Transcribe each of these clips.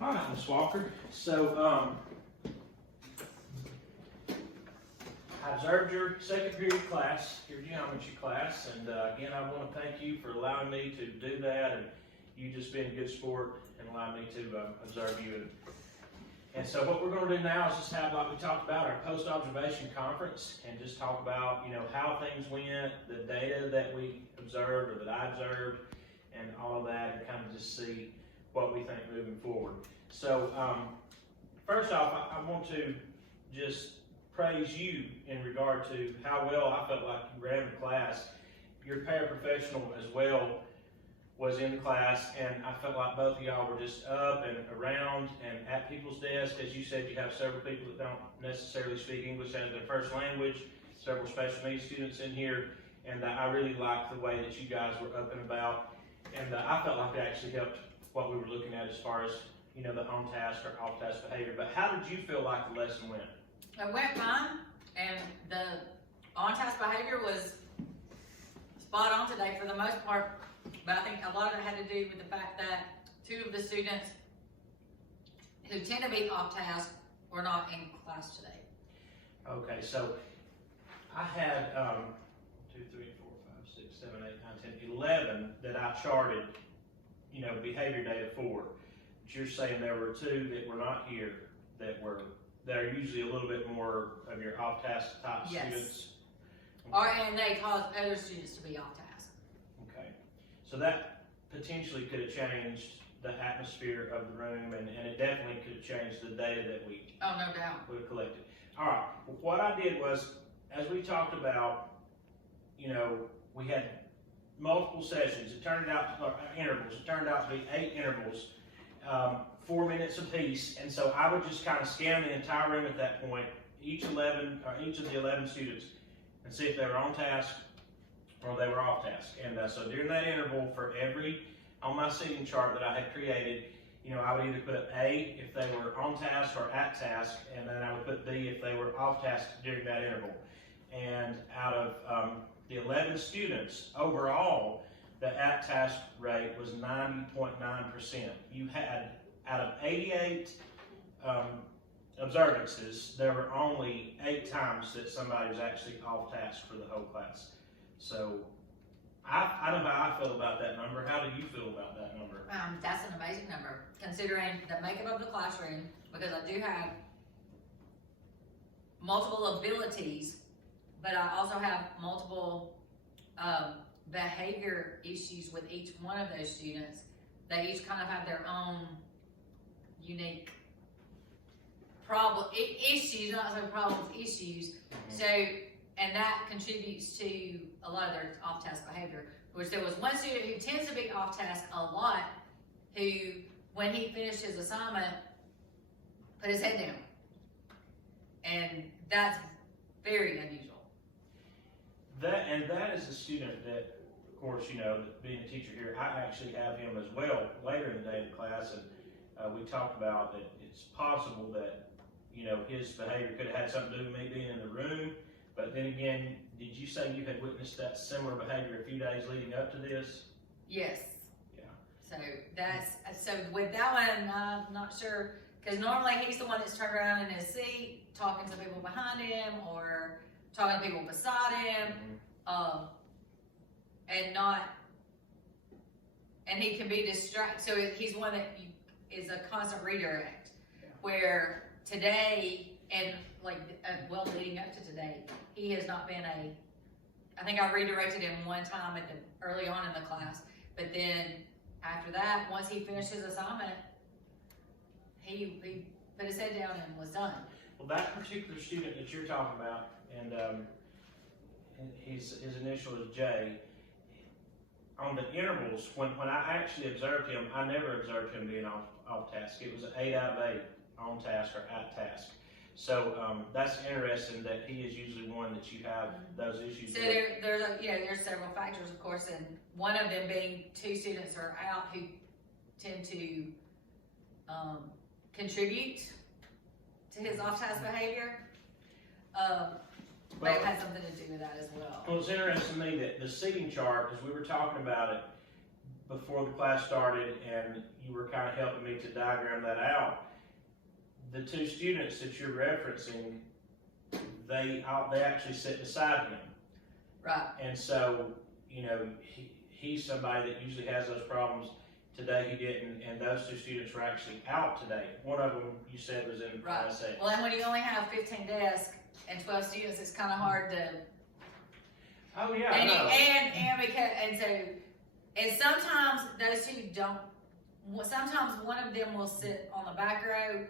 All right, Ms. Walker. So, I observed your second period class, your geometry class, and again, I want to thank you for allowing me to do that, and you just being a good sport and allowing me to observe you. And so what we're going to do now is just have, like we talked about, our post-observation conference, and just talk about, how things went, the data that we observed or that I observed, and all of that, and kind of just see what we think moving forward. So first off, I want to just praise you in regard to how well I felt like you ran the class. Your paraprofessional as well was in the class, and I felt like both of y'all were just up and around and at people's desks. As you said, you have several people that don't necessarily speak English as their first language, several special needs students in here, and I really liked the way that you guys were up and about, and I felt like it actually helped what we were looking at as far as, the on-task or off-task behavior. But how did you feel like the lesson went? It went fine, and the on-task behavior was spot on today for the most part, but I think a lot of it had to do with the fact that two of the students who tend to be off-task were not in class today. Okay, so I had 2, 3, 4, 5, 6, 7, 8, 9, 10, 11 that I charted, behavior data for. But you're saying there were two that were not here that are usually a little bit more of your off-task type students. And they cause other students to be off-task. Okay, so that potentially could have changed the atmosphere of the room, and it definitely could have changed the data that we Oh, no doubt. would have collected. All right, well, what I did was, as we talked about, we had multiple sessions. It turned out to intervals. It turned out to be 8 intervals, 4 minutes apiece, and so I would just kind of scan the entire room at that point, each of the 11 students, and see if they were on task or they were off task. And so during that interval, on my seating chart that I had created, I would either put A if they were on task or at task, and then I would put B if they were off task during that interval. And out of the 11 students, overall, the at task rate was 90.9%. You had, out of 88 observances, there were only 8 times that somebody was actually off task for the whole class. So I don't know how I feel about that number. How do you feel about that number? That's an amazing number, considering the makeup of the classroom, because I do have multiple abilities, but I also have multiple behavior issues with each one of those students. They each kind of have their own unique issues, not so problems, issues. So, and that contributes to a lot of their off-task behavior. Which there was one student who tends to be off-task a lot, who, when he finished his assignment, put his head down. And that's very unusual. That is a student that, of course, being a teacher here, I actually have him as well later in the day in class, and we talked about that it's possible that, his behavior could have had something to do with me being in the room. But then again, did you say you had witnessed that similar behavior a few days leading up to this? Yes. Yeah. So with that one, I'm not sure, because normally he's the one that's turned around in his seat, talking to people behind him or talking to people beside him, and he can be distracted. So he's one that is a constant redirect. Yeah. Where today and leading up to today, he has not been I think I redirected him one time early on in the class, but then after that, once he finished his assignment, he put his head down and was done. Well, that particular student that you're talking about, and his initial is J, on the intervals, when I actually observed him, I never observed him being off task. It was an 8 out of 8 on task or at task. So that's interesting that he is usually one that you have those issues So with. there's several factors, of course, and one of them being 2 students are out who tend to contribute to his off-task behavior. May have had something to do with that as well. Well, it's interesting to me that the seating chart, as we were talking about it before the class started, and you were kind of helping me to diagram that out. The two students that you're referencing, they actually sit beside him. Right. And so, you know, he's somebody that usually has those problems. Today he didn't, and those two students were actually out today. One of them you said was in Right. ISS. Well, and when you only have 15 desks and 12 students, it's kind of hard to. Oh yeah, And, I know. and sometimes those two don't. Sometimes one of them will sit on the back row,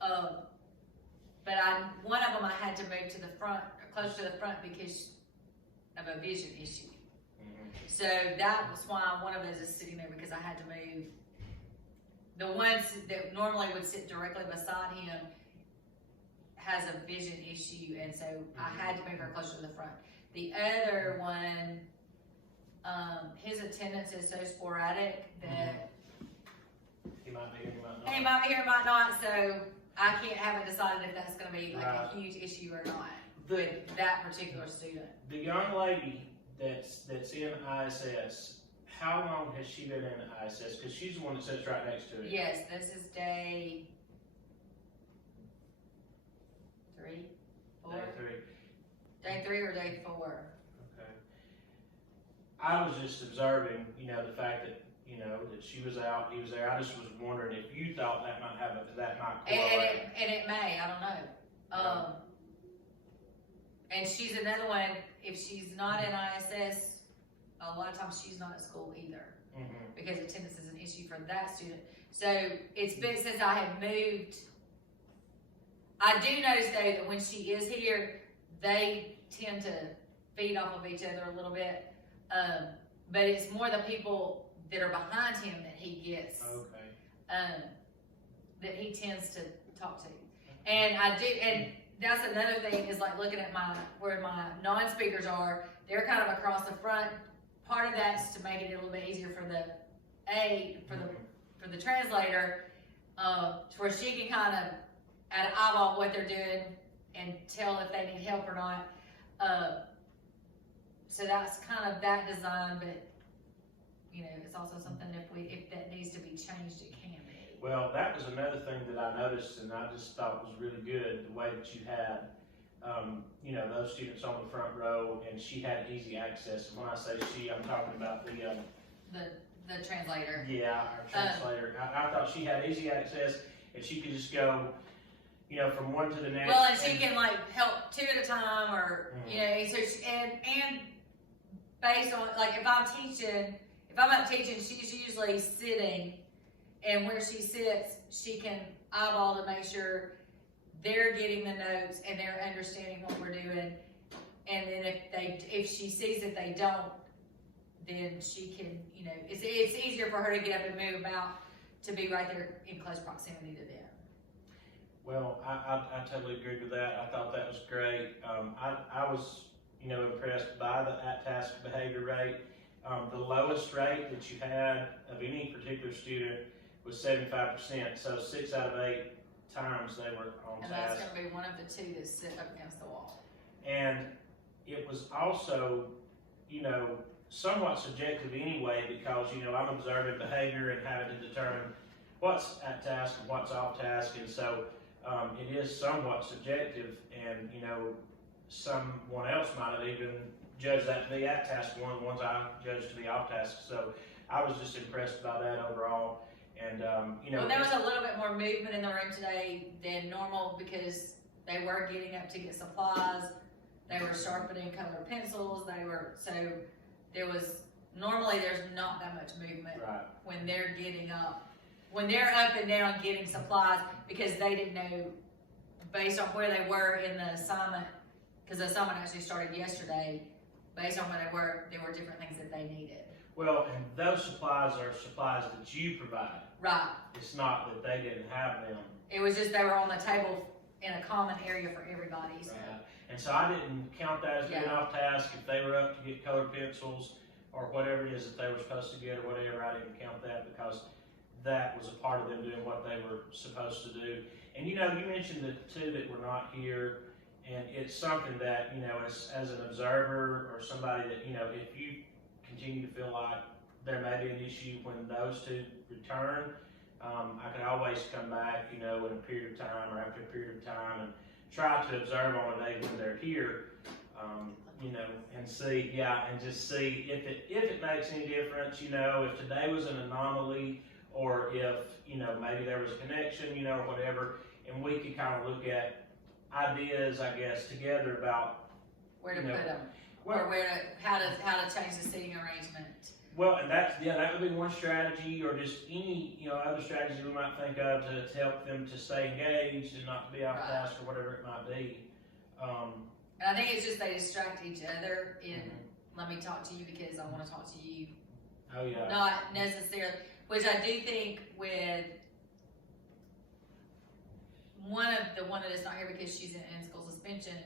but one of them I had to move to the front, closer to the front because of a vision issue. So that was why one of those is sitting there, because I had to move. The ones that normally would sit directly beside him has a vision issue, and so I had to move her closer to the front. The other one, his attendance is so sporadic that He might be here, he might not. he might be here, might not, so I haven't decided if that's gonna be like Right. a huge issue or not The, with that particular student. the young lady that's in ISS, how long has she been in ISS? Because she's the one that sits right next to it. Yes, this is day 3, 4. Day 3. Day 3 or day 4? Okay. I was just observing, you know, the fact that, you know, that she was out, he was there. I just was wondering if you thought that might have that might correlate. And it may, I don't know. And she's another one, if she's not in ISS, a lot of times she's not at school either, because attendance is an issue for that student. So it's been since I have moved. I do notice though that when she is here, they tend to feed off of each other a little bit. But it's more the people that are behind him that he gets, that he tends to talk to. And I do, and that's another thing is like looking at where my non-speakers are, they're kind of across the front. Part of that's to make it a little bit easier for the translator, to where she can kind of at an eyeball what they're doing and tell if they need help or not. So that's kind of that design, but you know, it's also something if that needs to be changed, it can be. Well, that was another thing that I noticed, and I just thought was really good, the way that you had, you know, those students on the front row, and she had easy access. And when I say she, I'm talking about the translator. Yeah, our translator. I thought she had easy access, and she could just go, you know, from one to the next. Well, and she can like help 2 at a time, or you know, so and based on like if I'm not teaching, she's usually sitting, and where she sits, she can eyeball to make sure they're getting the notes and they're understanding what we're doing. And then if she sees that they don't, then she can, you know, it's easier for her to get up and move about to be right there in close proximity to them. Well, I totally agree with that. I thought that was great. I was, you know, impressed by the at-task behavior rate. The lowest rate that you had of any particular student was 75%. So 6 out of 8 times they were on And task. that's going to be one of the 2 that sit up against the wall. And it was also, you know, somewhat subjective anyway, because, you know, I'm observing behavior and having to determine what's at task and what's off task. And so it is somewhat subjective, and, you know, someone else might have even judged that to be at task one, the ones I judged to be off task. So I was just impressed by that overall. And, you know. Well, there was a little bit more movement in the room today than normal because they were getting up to get supplies. They were sharpening colored pencils. Normally there's not that much movement when they're getting up. When they're up and down getting supplies, because they didn't know, based on where they were in the assignment, because the assignment actually started yesterday, based on where they were, there were different things that they needed. Well, and those supplies are supplies that you provide. Right. It's not that they didn't have them. It was just they were on the table in a common area for everybody. So. Right. And so I didn't count that as being off task. If they were up to get colored pencils or whatever it is that they were supposed to get or whatever, I didn't count that because that was a part of them doing what they were supposed to do. And you know, you mentioned the 2 that were not here, and it's something that, you know, as an observer or somebody that, you know, if you continue to feel like there may be an issue when those two return, I can always come back, you know, in a period of time or after a period of time and try to observe on a day when they're here, you know, and see, and just see if it makes any difference, you know, if today was an anomaly or if, you know, maybe there was a connection, you know, or whatever, and we could kind of look at ideas, I guess, together about Where to you know, put them, well, or how to change the seating arrangement. well, and that would be one strategy, or just any, you know, other strategies we might think of to help them to stay engaged and not to be off Right. task or whatever it might be. And I think it's just they distract each other in, let me talk to you because I want to talk to you. Oh yeah. Not necessarily, which I do think with one that is not here because she's in school suspension,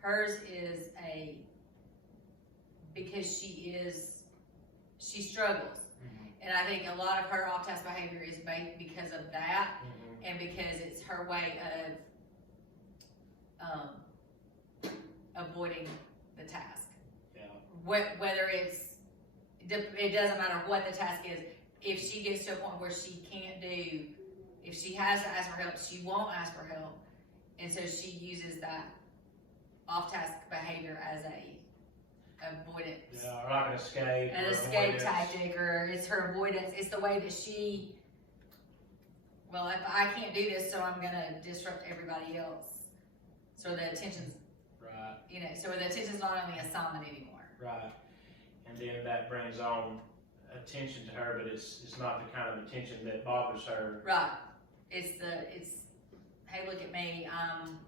hers is because she struggles. And I think a lot of her off-task behavior is because of that, and because it's her way of avoiding the task. Yeah. Whether it doesn't matter what the task is. If she gets to a point where she can't do, if she has to ask for help, she won't ask for help, and so she uses that off-task behavior as a avoidance. Yeah, or like an escape. An or escape avoidance. tactic, or it's her avoidance. It's the way that she, well, if I can't do this, so I'm gonna disrupt everybody else. So the attention's, Right. you know, so the attention's not on the assignment anymore. Right. And then that brings on attention to her, but it's not the kind of attention that bothers her. Right. It's hey, look at me, I'm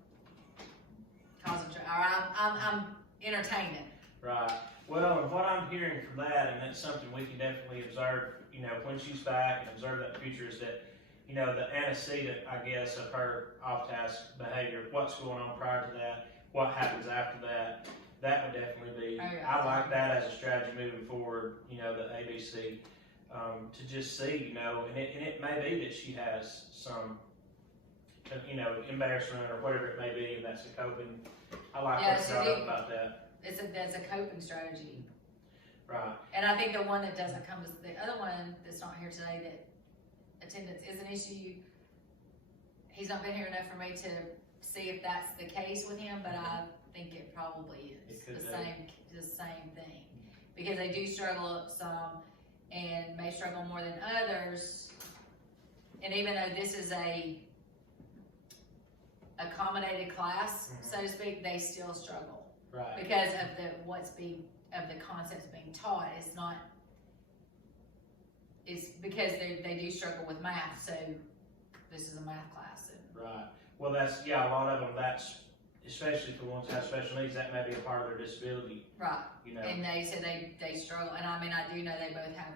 concentrating, or I'm entertaining. Right. Well, and what I'm hearing from that, and that's something we can definitely observe, you know, when she's back and observe that in the future, is that, you know, the antecedent, I guess, of her off-task behavior, what's going on prior to that, what happens after that, that would definitely be, Oh, yeah. I like that as a strategy moving forward, you know, the ABC, to just see, you know, and it may be that she has some, you know, embarrassment or whatever it may be, and that's a coping. I like Yeah, what's so brought do- up about that. That's a coping strategy. Right. And I think the one that doesn't come, the other one that's not here today, that attendance is an issue, he's not been here enough for me to see if that's the case with him, but I think it probably is. It could The be. same thing. Because they do struggle some, and may struggle more than others, and even though this is a accommodated class, so to speak, they still struggle. Right. Because of the concepts being taught, it's because they do struggle with math, so this is a math class. Right. Well, that's, a lot of them, that's, especially for ones that have special needs, that may be a part of their disability, Right, you know. and they said they struggle, and I mean, I do know they both have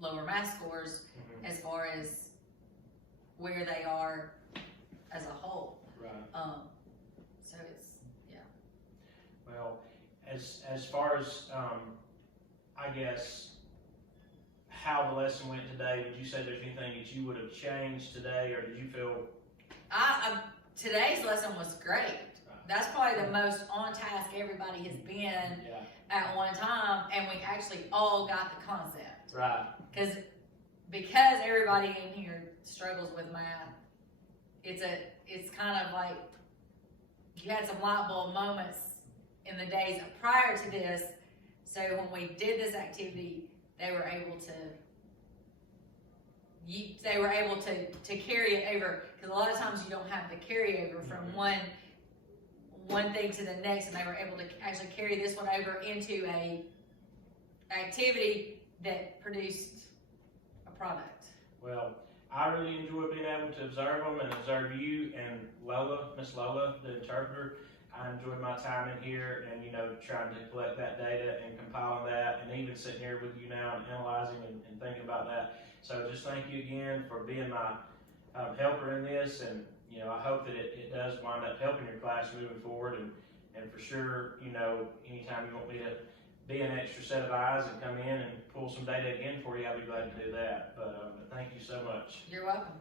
lower math scores Mhm. as far as where they are as a whole. Right. So it's, Well, as far as, I guess, how the lesson went today, would you say there's anything that you would have changed today, or did you feel? today's lesson was great. That's probably the most on task everybody has been Yeah. at one time, and we actually all got the concept. Right. Because everybody in here struggles with math, it's kind of like you had some light bulb moments in the days prior to this. So when we did this activity, they were able to carry it over, because a lot of times you don't have the carryover from one thing to the next, and they were able to actually carry this one over into a activity that produced a product. Well, I really enjoy being able to observe them and observe you and Lola, Miss Lola, the interpreter. I enjoyed my time in here and, you know, trying to collect that data and compiling that, and even sitting here with you now and analyzing and thinking about that. So just thank you again for being my helper in this, and, you know, I hope that it does wind up helping your class moving forward, and for sure, you know, anytime you want me to be an extra set of eyes and come in and pull some data again for you, I'll be glad to do that. But thank you so much. You're welcome.